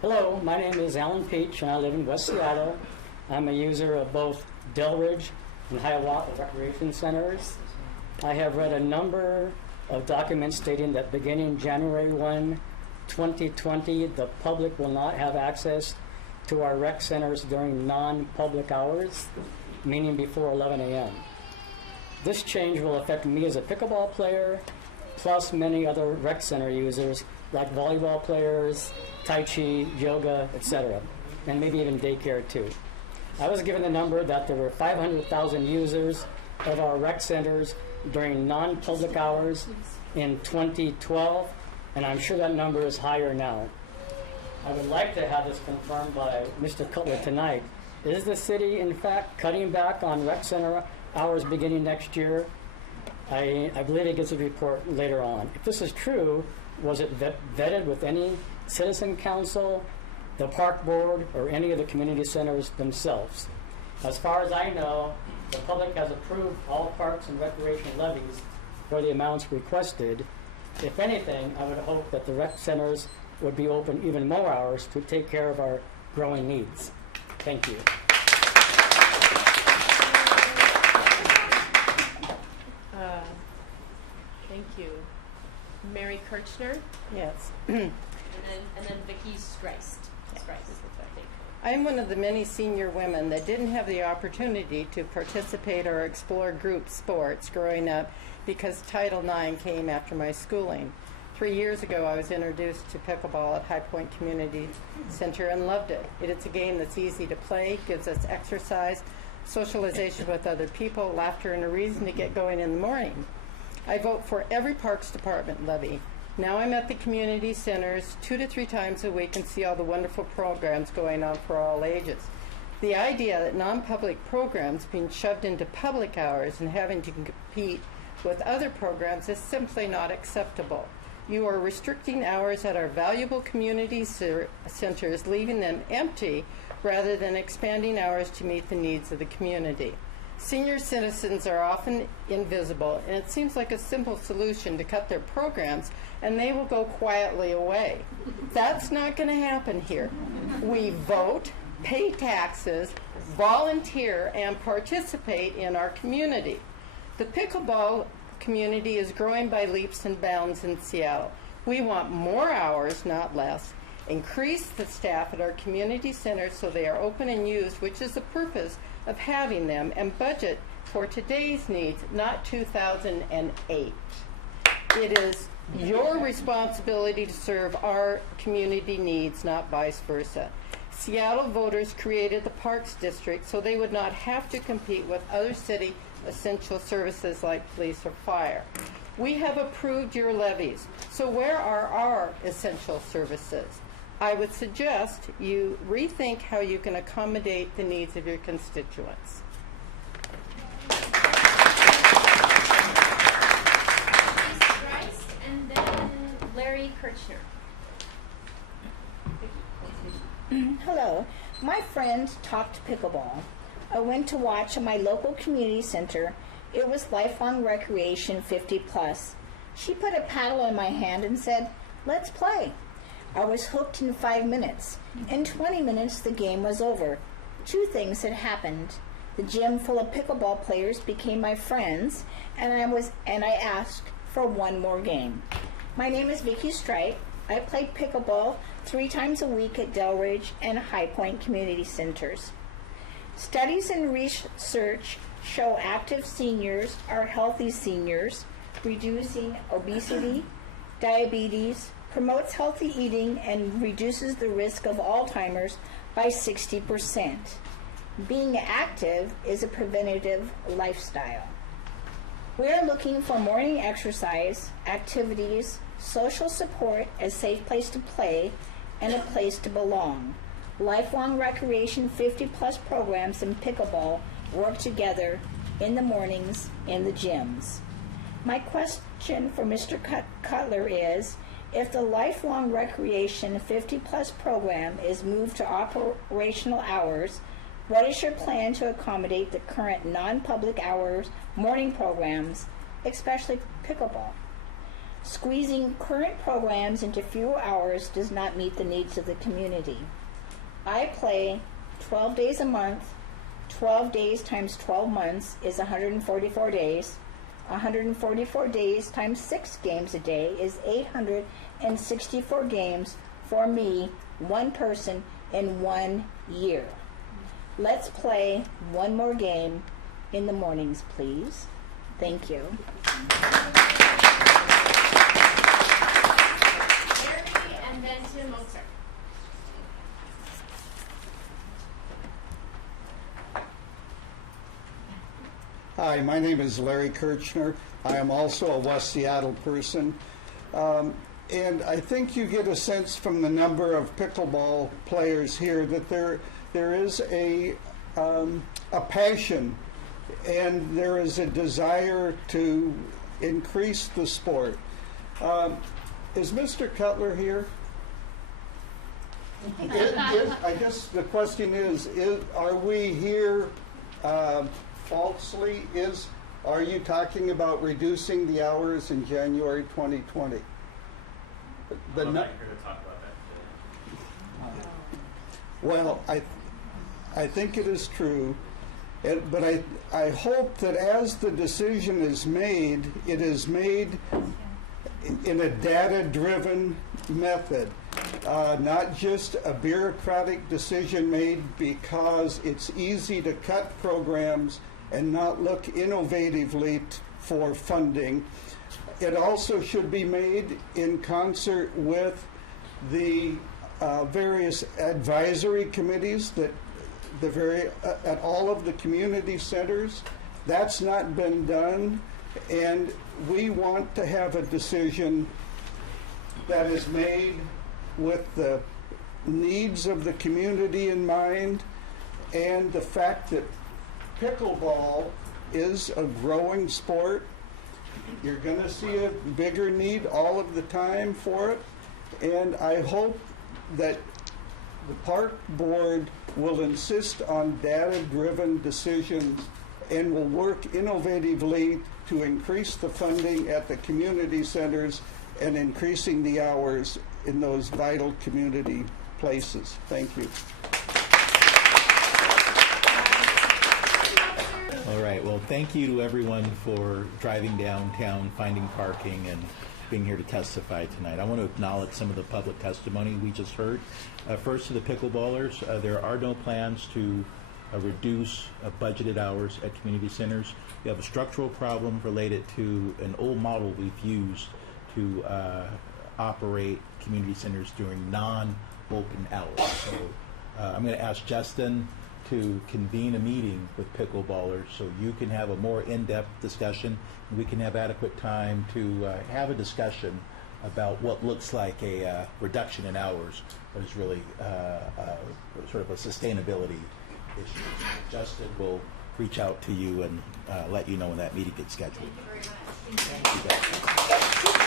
Hello, my name is Alan Peach, and I live in West Seattle. I'm a user of both Delridge and Hiawatha Recreation Centers. I have read a number of documents stating that beginning January 1, 2020, the public will not have access to our rec centers during non-public hours, meaning before 11 a.m. This change will affect me as a pickleball player, plus many other rec center users like volleyball players, Tai Chi, yoga, etc., and maybe even daycare too. I was given the number that there were 500,000 users of our rec centers during non-public hours in 2012, and I'm sure that number is higher now. I would like to have this confirmed by Mr. Cutler tonight. Is the city, in fact, cutting back on rec center hours beginning next year? I believe it gets a report later on. If this is true, was it vetted with any citizen council, the park board, or any of the community centers themselves? As far as I know, the public has approved all parks and recreation levies for the amounts requested. If anything, I would hope that the rec centers would be open even more hours to take care of our growing needs. Thank you. Thank you. Mary Kirchner, Yes. and then Vicki Stresson. I'm one of the many senior women that didn't have the opportunity to participate or explore group sports growing up because Title IX came after my schooling. 3 years ago, I was introduced to pickleball at High Point Community Center and loved it. It's a game that's easy to play, gives us exercise, socialization with other people, laughter, and a reason to get going in the morning. I vote for every Parks Department levy. Now I'm at the community centers 2 to 3 times a week and see all the wonderful programs going on for all ages. The idea that non-public programs being shoved into public hours and having to compete with other programs is simply not acceptable. You are restricting hours at our valuable community centers, leaving them empty rather than expanding hours to meet the needs of the community. Senior citizens are often invisible, and it seems like a simple solution to cut their programs, and they will go quietly away. That's not going to happen here. We vote, pay taxes, volunteer, and participate in our community. The pickleball community is growing by leaps and bounds in Seattle. We want more hours, not less. Increase the staff at our community centers so they are open and used, which is the purpose of having them, and budget for today's needs, not 2008. It is your responsibility to serve our community needs, not vice versa. Seattle voters created the Parks District so they would not have to compete with other city essential services like police or fire. We have approved your levies, so where are our essential services? I would suggest you rethink how you can accommodate the needs of your constituents. And then Larry Kirchner. Hello. My friend talked pickleball. I went to watch at my local community center. It was Lifelong Recreation 50 plus. She put a paddle in my hand and said, "Let's play." I was hooked in 5 minutes. In 20 minutes, the game was over. 2 things had happened. The gym full of pickleball players became my friends, and I asked for one more game. My name is Vicki Stresson. I play pickleball 3 times a week at Delridge and High Point Community Centers. Studies and research show active seniors are healthy seniors, reducing obesity, diabetes, promotes healthy eating, and reduces the risk of Alzheimer's by 60%. Being active is a preventative lifestyle. We are looking for morning exercise, activities, social support, a safe place to play, and a place to belong. Lifelong Recreation 50-plus programs and pickleball work together in the mornings in the gyms. My question for Mr. Cutler is, if the Lifelong Recreation 50-plus program is moved to operational hours, what is your plan to accommodate the current non-public hours morning programs, especially pickleball? Squeezing current programs into fewer hours does not meet the needs of the community. I play 12 days a month. 12 days times 12 months is 144 days. 144 days times 6 games a day is 864 games for me, one person, in 1 year. Let's play one more game in the mornings, please. Thank you. Larry and then Tim Mozart. Hi, my name is Larry Kirchner. I am also a West Seattle person. And I think you get a sense from the number of pickleball players here that there is a passion and there is a desire to increase the sport. Is Mr. Cutler here? I guess the question is are we here falsely? Are you talking about reducing the hours in January 2020? I'm not here to talk about that today. Well, I think it is true, but I hope that as the decision is made, it is made in a data-driven method, not just a bureaucratic decision made because it's easy to cut programs and not look innovatively for funding. It also should be made in concert with the various advisory committees that at all of the community centers. That's not been done, and we want to have a decision that is made with the needs of the community in mind and the fact that pickleball is a growing sport. You're going to see a bigger need all of the time for it, and I hope that the park board will insist on data-driven decisions and will work innovatively to increase the funding at the community centers and increasing the hours in those vital community places. Thank you. All right, well, thank you to everyone for driving downtown, finding parking, and being here to testify tonight. I want to acknowledge some of the public testimony we just heard. First, to the pickleballers, there are no plans to reduce budgeted hours at community centers. We have a structural problem related to an old model we've used to operate community centers during non-open hours. So I'm going to ask Justin to convene a meeting with pickleballers so you can have a more in-depth discussion and we can have adequate time to have a discussion about what looks like a reduction in hours, but is really sort of a sustainability issue. So Justin will reach out to you and let you know when that meeting gets scheduled. Thank you very much. Thank you.